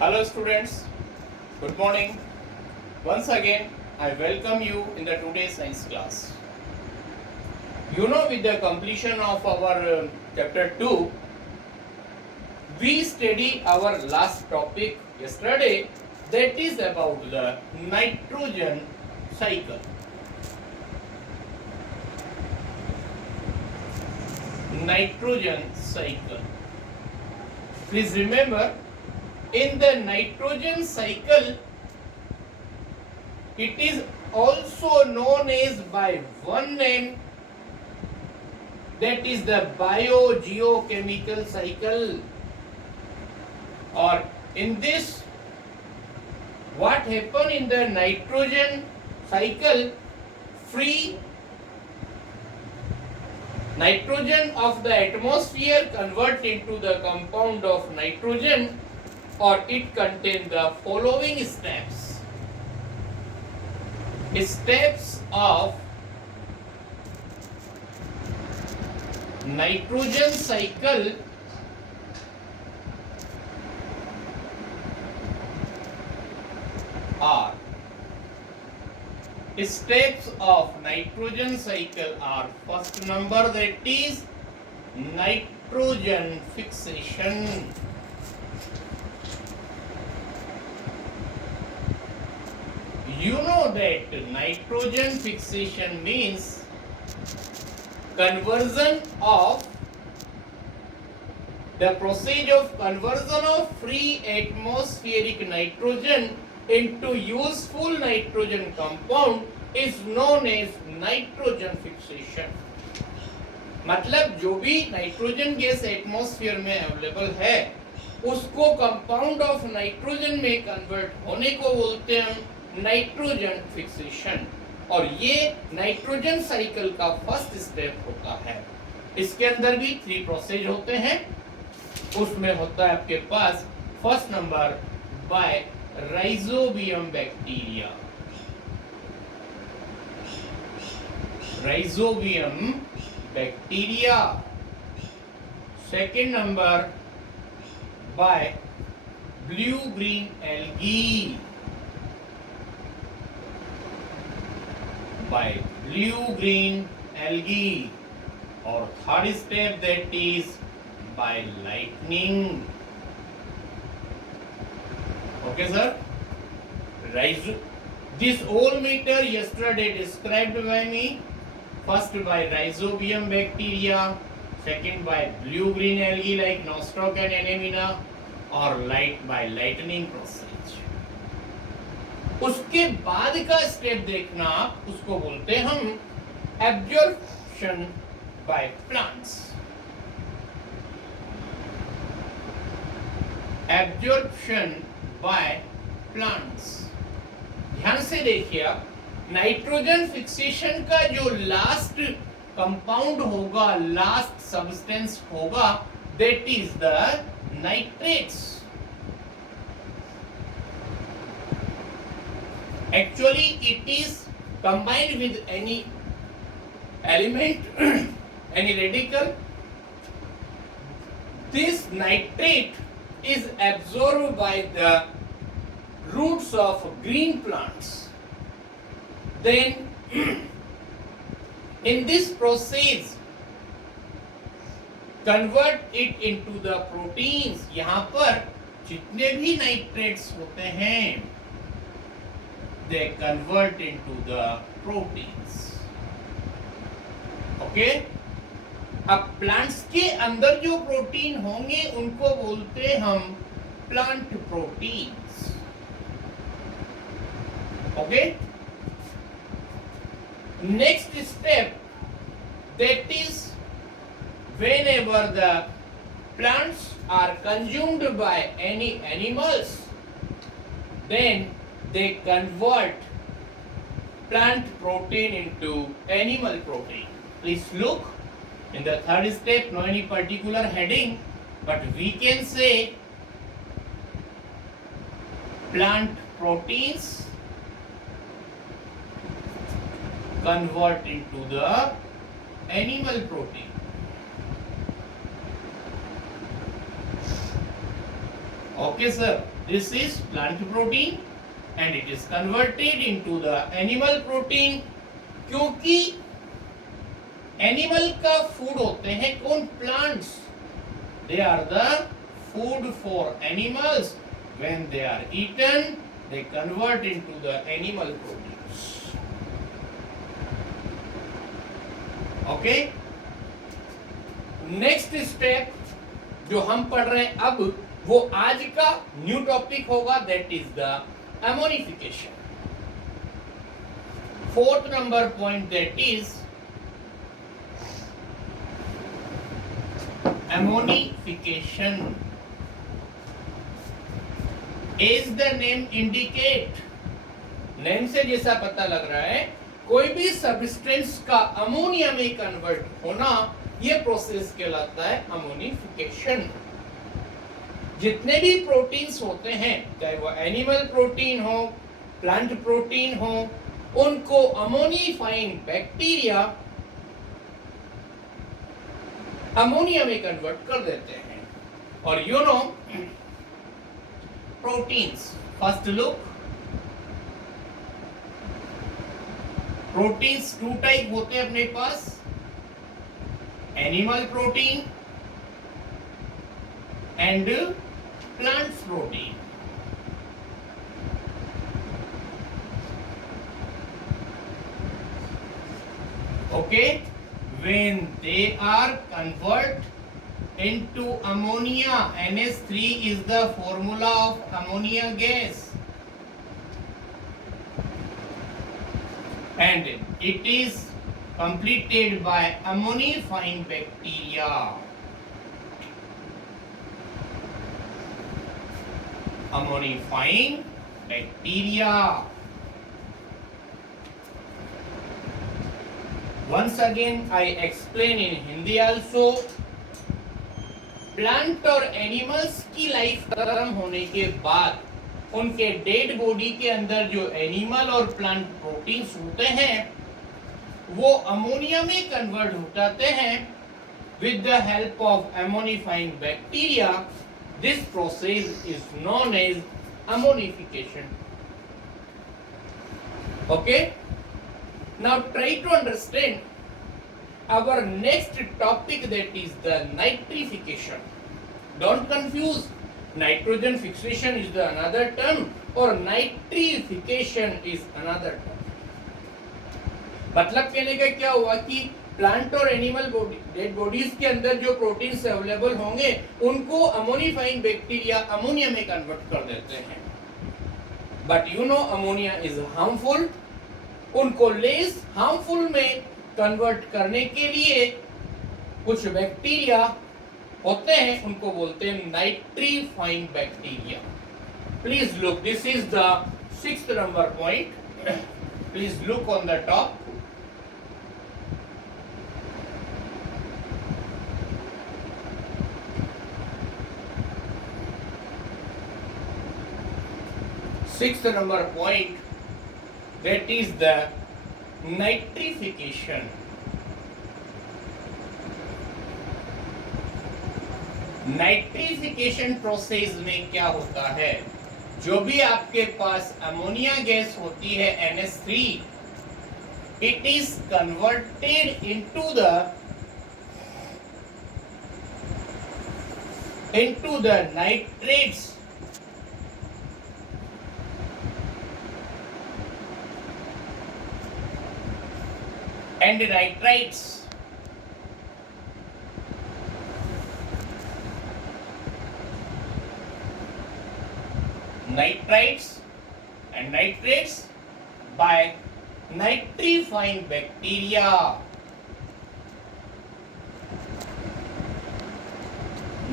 Hello students, good morning. Once again, I welcome you in the today's science class. You know, with the completion of our chapter 2, we studied our last topic yesterday, that is about the nitrogen cycle. Nitrogen cycle. Please remember, in the nitrogen cycle, it is also known as by one name, that is the biogeochemical cycle. Or in this, what happen in the nitrogen cycle, free nitrogen of the atmosphere convert into the compound of nitrogen, or it contain the following steps. Steps of nitrogen cycle are first number, that is nitrogen fixation. You know that nitrogen fixation means conversion of the process of conversion of free atmospheric nitrogen into useful nitrogen compound is known as nitrogen fixation. मतलब जो भी nitrogen gas atmosphere में available है उसको compound of nitrogen में convert होने को बोलते हैं हम नाइट्रोजन फिक्सेशन, और ये नाइट्रोजन साइकिल का फर्स्ट स्टेप होता है। इसके अंदर भी 3 प्रोसेस होते हैं। उसमें होता है आपके पास first number by rhizobium bacteria, rhizobium bacteria. Second number by blue green algae, by blue green algae, or third step that is by lightning. Okay sir, this whole matter yesterday described by me, first by rhizobium bacteria, second by blue green algae like nostoc and anemona, or by lightning process. उसके बाद का step देखना, उसको बोलते हम absorption by plants. Absorption by plants, ध्यान से देखिए, नाइट्रोजन फिक्सेशन का जो लास्ट कंपाउंड होगा, लास्ट सब्सटेंस होगा, that is the nitrates. Actually, it is combined with any element, any radical. This nitrate is absorbed by the roots of green plants. Then, in this process, convert it into the proteins. यहाँ पर जितने भी nitrates होते हैं, they convert into the proteins. Okay? अब plants के अंदर जो प्रोटीन होंगे उनको बोलते हम plant proteins. Okay, next step, that is whenever the plants are consumed by any animals, then they convert plant protein into animal protein. Please look in the third step, no any particular heading, but we can say plant proteins convert into the animal protein. Okay, sir. This is plant protein and it is converted into the animal protein. क्योंकि animal का food होते हैं कौन? Plants. They are the food for animals. When they are eaten, they convert into the animal proteins. Okay? Next step जो हम पढ़ रहे हैं अब वो आज का न्यू टॉपिक होगा, that is the ammonification. Fourth number point that is ammonification. As the name indicate, name से जैसा पता लग रहा है कोई भी सब्सटेंस का अमोनिया में कन्वर्ट होना, ये प्रोसेस कहलाता है अमोनिफिकेशन. जितने भी प्रोटीन्स होते हैं, चाहे वो एनिमल प्रोटीन हो, प्लांट प्रोटीन हो, उनको अमोनिफाइंग बैक्टीरिया अमोनिया में कन्वर्ट कर देते हैं. और you know proteins, first look, proteins two type होते हैं अपने पास, animal protein and plant protein. Okay, when they are convert into ammonia, NH3 is the formula of ammonia gas, and it is completed by ammonifying bacteria. Ammonifying bacteria. Once again I explain in Hindi also. Plant और animals की life खत्म होने के बाद उनके dead body के अंदर जो एनिमल और प्लांट प्रोटीन्स होते हैं वो अमोनिया में कन्वर्ट हो जाते हैं with the help of ammonifying bacteria. This process is known as ammonification. Okay? Now try to understand our next topic, that is the nitrification. Don't confuse. Nitrogen fixation is the another term or nitrification is another term. मतलब कहने का क्या हुआ कि plant और animal body dead bodies के अंदर जो प्रोटीन्स अवेलेबल होंगे उनको अमोनिफाइंग बैक्टीरिया अमोनिया में कन्वर्ट कर देते हैं. But you know ammonia is harmful. उनको लेस हार्मफुल में कन्वर्ट करने के लिए कुछ बैक्टीरिया होते हैं, उनको बोलते हैं nitrifying bacteria. Please look, this is the 6th number point. Please look on the top. Sixth number point, that is the nitrification. Nitrification process में क्या होता है, जो भी आपके पास अमोनिया गैस होती है NH3, it is converted into the nitrates and nitrites. Nitrites and nitrates by nitrifying bacteria.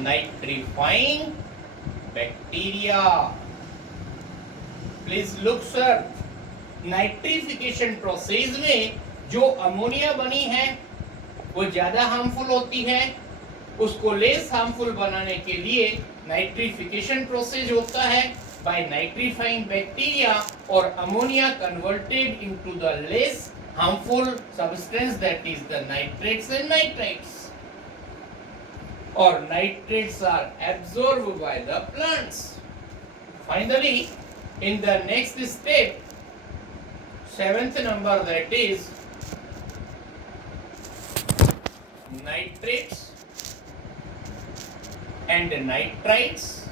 Nitrifying bacteria. Please look sir, nitrification process में जो अमोनिया बनी है वो ज्यादा हार्मफुल होती है, उसको लेस हार्मफुल बनाने के लिए नाइट्रिफिकेशन प्रोसेस होता है by nitrifying bacteria or ammonia converted into the less harmful substance, that is the nitrates and nitrites, or nitrates are absorbed by the plants. Finally, in the next step, seventh number, that is nitrates and nitrites.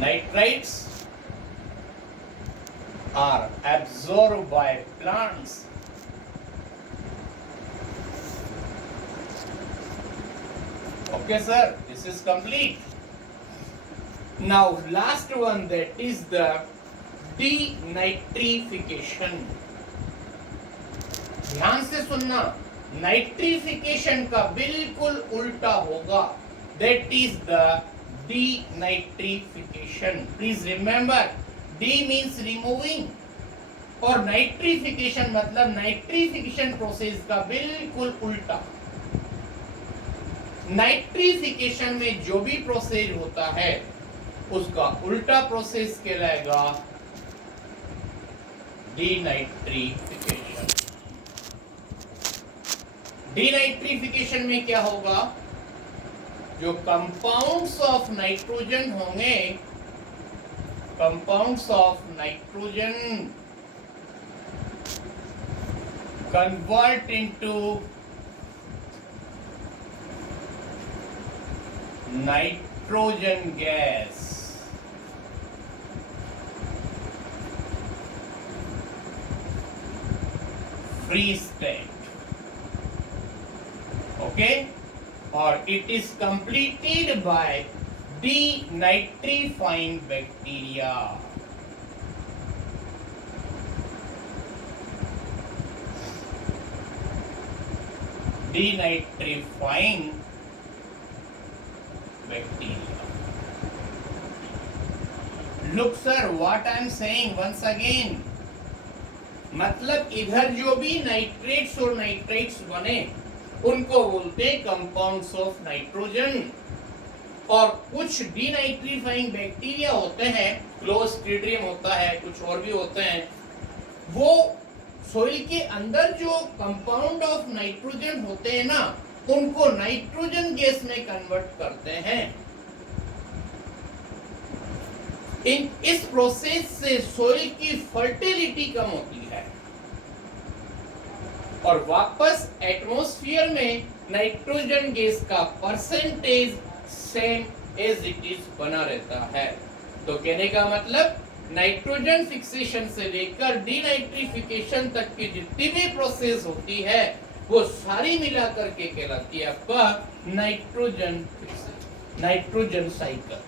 Nitrites are absorbed by plants. Okay, sir, this is complete. Now, last one, that is the denitrification. ध्यान से सुनना, nitrification का बिल्कुल उल्टा होगा, that is the denitrification. Please remember, D means removing और nitrification मतलब nitrification process का बिल्कुल उल्टा. नाइट्रिफिकेशन में जो भी प्रोसेस होता है उसका उल्टा प्रोसेस कहलाएगा डीनाइट्रिफिकेशन. डीनाइट्रिफिकेशन में क्या होगा, जो कंपाउंड्स ऑफ नाइट्रोजन होंगे, compounds of nitrogen convert into nitrogen gas. Free state. Okay, और it is completed by denitrifying bacteria. Denitrifying bacteria. Look sir, what I am saying once again. मतलब इधर जो भी नाइट्रेट्स और नाइट्राइट्स बने उनको बोलते हैं कंपाउंड्स ऑफ नाइट्रोजन. और कुछ डीनाइट्रीफाइंग बैक्टीरिया होते हैं, क्लोस्ट्रीडियम होता है, कुछ और भी होते हैं, वो सोइल के अंदर जो कंपाउंड ऑफ नाइट्रोजन होते हैं ना, उनको नाइट्रोजन गैस में कन्वर्ट करते हैं. इस प्रोसेस से सोइल की फर्टिलिटी कम होती है और वापस एटमॉस्फेयर में नाइट्रोजन गैस का percentage same as it is बना रहता है. तो कहने का मतलब नाइट्रोजन फिक्सेशन से लेकर डीनाइट्रिफिकेशन तक की जितनी भी प्रोसेस होती है वो सारी मिलाकर के कहलाती है आपका nitrogen cycle.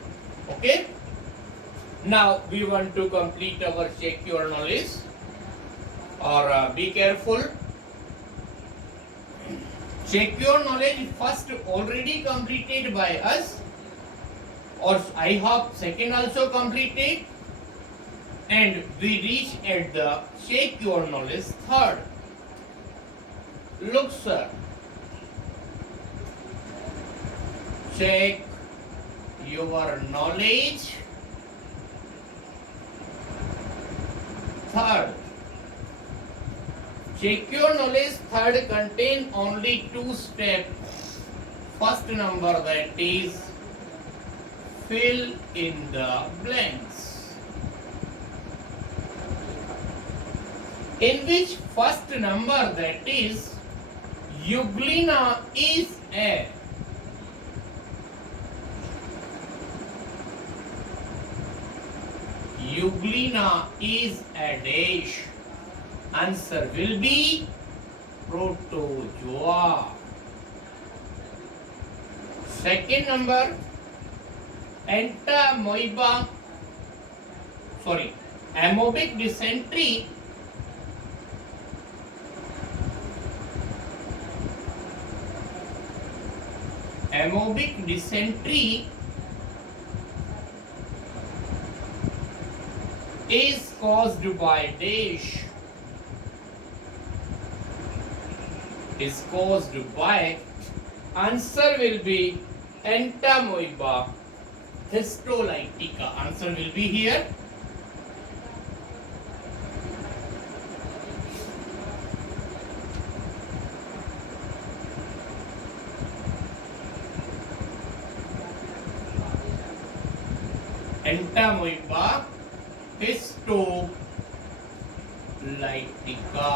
Okay, now we want to complete our check your knowledge और be careful. Check your knowledge first already completed by us और I hope second also completed. And we reach at the check your knowledge third. Look sir, check your knowledge third. Check your knowledge third contain only two steps. First number, that is fill in the blanks. In which first number, that is euglena, is a euglena is a dash. Answer will be protozoa. Second number, amoebic dysentery amoebic dysentery is caused by dash. Is caused by, answer will be Entamoeba histolytica. Answer will be here. Entamoeba histolytica.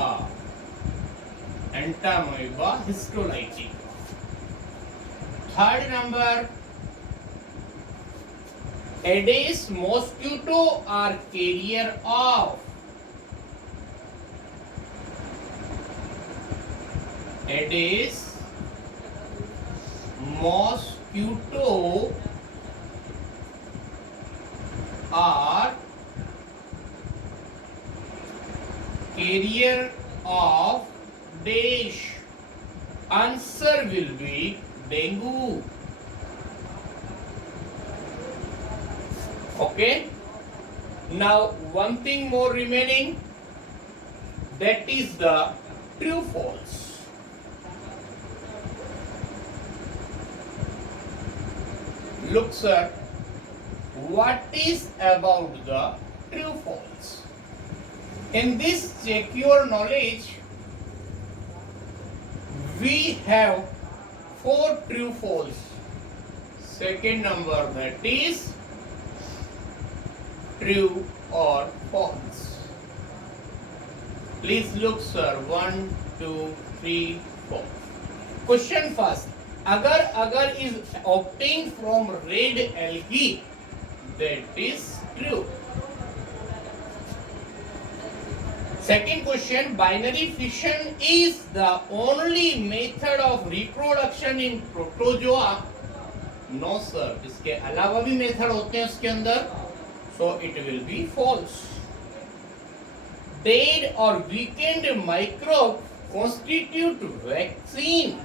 Entamoeba histolytica. Third number, Aedes mosquito are carrier of. Aedes mosquito are carrier of dash. Answer will be dengue. Okay. Now one thing more remaining, that is the true false. Look sir, what is about the true false? In this check your knowledge, we have 4 true false. Second number, that is true or false. Please look sir, 1, 2, 3, 4. Question first. Agar is obtained from red algae, that is true. Second question, binary fission is the only method of reproduction in protozoa. No sir, इसके अलावा भी method होते हैं उसके अंदर, so it will be false. Dead or weakened microbe constitute vaccine,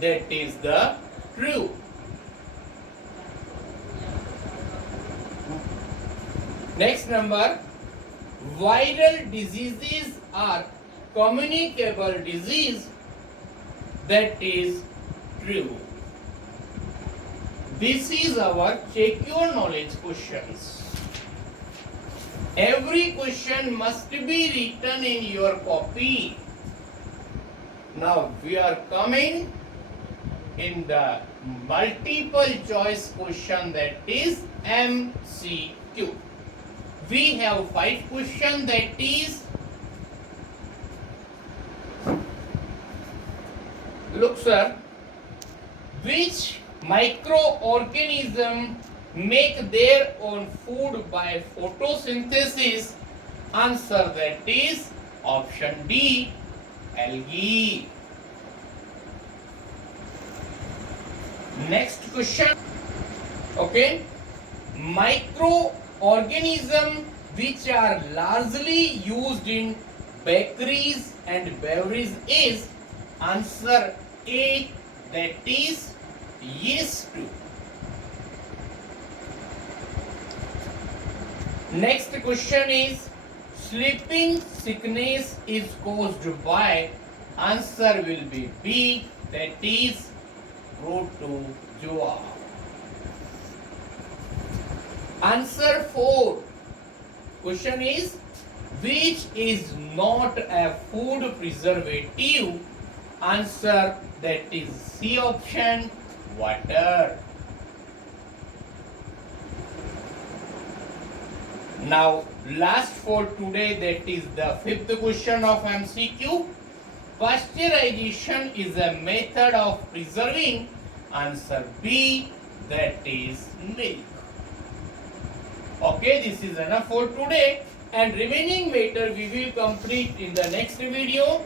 that is the true. Next number, viral diseases are communicable disease, that is true. This is our check your knowledge questions. Every question must be written in your copy. Now we are coming in the multiple choice question, that is MCQ. We have 5 questions, that is, look sir, which microorganism make their own food by photosynthesis? Answer, that is option D, algae. Next question. Okay, microorganism which are largely used in bakeries and beverages is, answer A, that is yeast. Next question is, sleeping sickness is caused by, answer will be B, that is protozoa. Answer 4. Question is, which is not a food preservative? Answer, that is C option, water. Now last for today, that is the 5th question of MCQ. Pasteurization is a method of preserving, answer B, that is milk. Okay, this is enough for today, and remaining matter we will complete in the next video.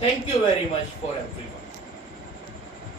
Thank you very much for everyone.